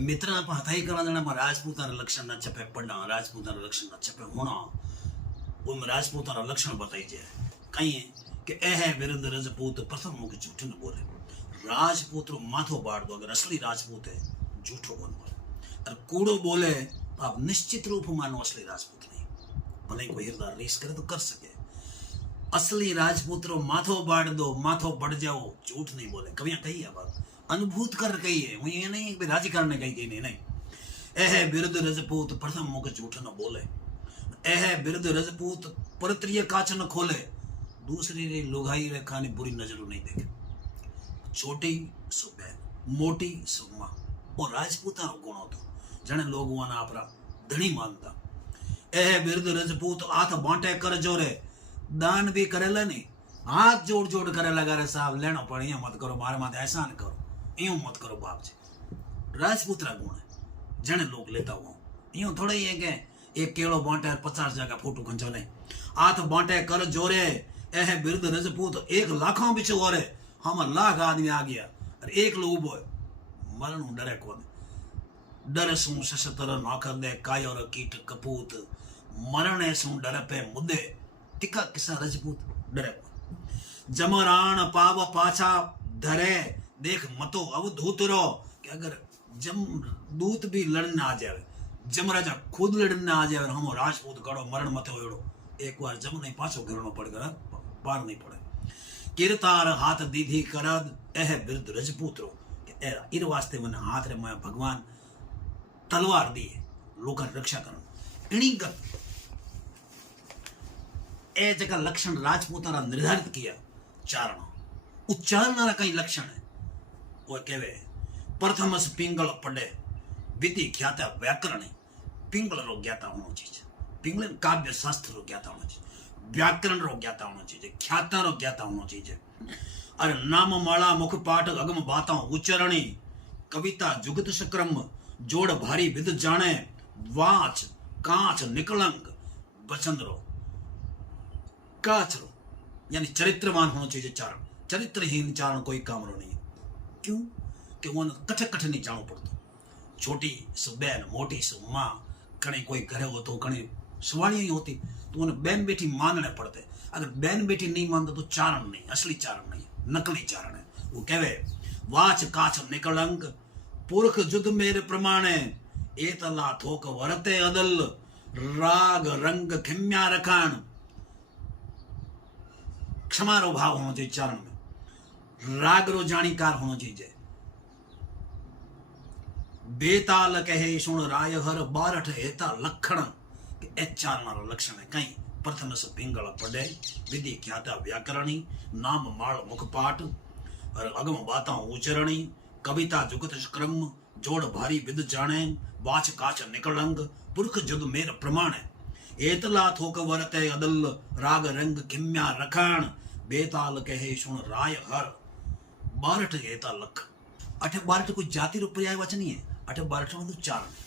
मित्र हथाई करा देना में राजपूताना लक्षण न छपे पढ़ना राजपूताना लक्षण न छपे होना उनमें राजपूताना लक्षण बताई जाए कहीं कि एह विरुद्ध राजपूत प्रथम मुख झूठ न बोले राजपूत रो माथो बाढ़ दो अगर असली राजपूत है झूठो कौन बोले और कूड़ो बोले तो आप निश्चित रूप मानो असली राजपूत नहीं भले कोई हिरदार रेस करे तो कर सके असली राजपूत रो माथो बाढ़ दो माथो बढ़ जाओ झूठ नहीं बोले कभी कही है बात अनुभूत कर कही है ये नहीं कि राजी करने कही नहीं एह बिरुद रजपूत प्रथम मुख झूठ न बोले एह बिरुद रजपूत परत्रिय काच न खोले दूसरी रे लुगाई रे खानी बुरी नजरों नहीं देखे छोटी सो बहन मोटी सो मां और राजपूता गुण होता जने लोग वहां आपरा धनी मानता एह बिरुद रजपूत हाथ बांटे कर जोरे दान भी करेला नहीं हाथ जोड़ जोड़ करे लगा रे साहब लेना पड़े ये मत करो मारे माथे एहसान करो यूं मत करो बाप जी राजपूतरा गुण है जने लोग लेता हुआ यूं थोड़ा ही है कि एक केलो बांटे 50 जगह फोटो खंचो नहीं हाथ बांटे कर जोरे एह बिरुद रजपूत 1 लाखों बिच ओरे हम लाख आदमी आ गया और एक लोग बोए मरण डरे कौन डर सु शस्त्र नौकर दे कायर कीट कपूत मरण सु डर पे मुद्दे तिका किसा राजपूत डरे कौन जमरान पाव पाछा धरे देख मतो अवधूत रो कि अगर जम दूत भी लड़ने आ जाए जमराजा खुद लड़ने आ जाए हम राजपूत गड़ो मरण मथे होड़ो एक बार जम नहीं पाछो घेरनो पड़ गया पार नहीं पड़े किरतार हाथ दीधी करद एह बिरुद रजपूत रो कि इर वास्ते मन हाथ रे मैं भगवान तलवार दी लोग रक्षा करन इनी गत ए जगह लक्षण राजपूताना निर्धारित किया चारण उच्चारण कई लक्षण है वो कहवे प्रथमस पिंगल पढ़े विधि ख्याता व्याकरण पिंगल रो ज्ञाता होना चाहिए पिंगल काव्य शास्त्र रो ज्ञाता होना चाहिए व्याकरण रो ज्ञाता होना चाहिए ख्याता रो ज्ञाता होना चाहिए अरे नाम माला मुख पाठ अगम बाता उच्चरणी कविता जुगत क्रम जोड़ भारी विद जाने वाच कांच निकलंक वचन रो काच रो यानी चरित्रवान होना चाहिए चारण चरित्रहीन चारण कोई काम रो नहीं क्यों कि वो कठे कठे नहीं जाना पड़तो छोटी सो बहन मोटी सो माँ कहीं कोई घरे हो तो कहीं सवालियाँ ही होती तो उन्हें बहन बेटी मानने पड़ते अगर बहन बेटी नहीं मानते तो चारण नहीं असली चारण नहीं नकली चारण है वो कहवे वाच काच निकलंक पुरख जुद मेरे प्रमाणे एतला थोक वरते अदल राग रंग खिम्या रखान क्षमारो भाव होना चाहिए चारण में राग रो जाणीकार होना चाहिए बेताल कहे सुन राय हर बारठ हेता लक्षण ए चारण लक्षण है कहीं प्रथम से पिंगल पढ़े विधि ख्याता व्याकरणी नाम माल मुखपाठ और अगम बाता उच्चरणी कविता जुगत क्रम जोड़ भारी विद जाने वाच काच निकलंग पुरख जुद मेर प्रमाण एतला थोक वरते अदल राग रंग किम्या रखाण बेताल कहे सुन राय हर बारठ एता लख अठे बारठ कोई जाति रो पर्याय वचन नहीं है अठे बारठ मतलब चारण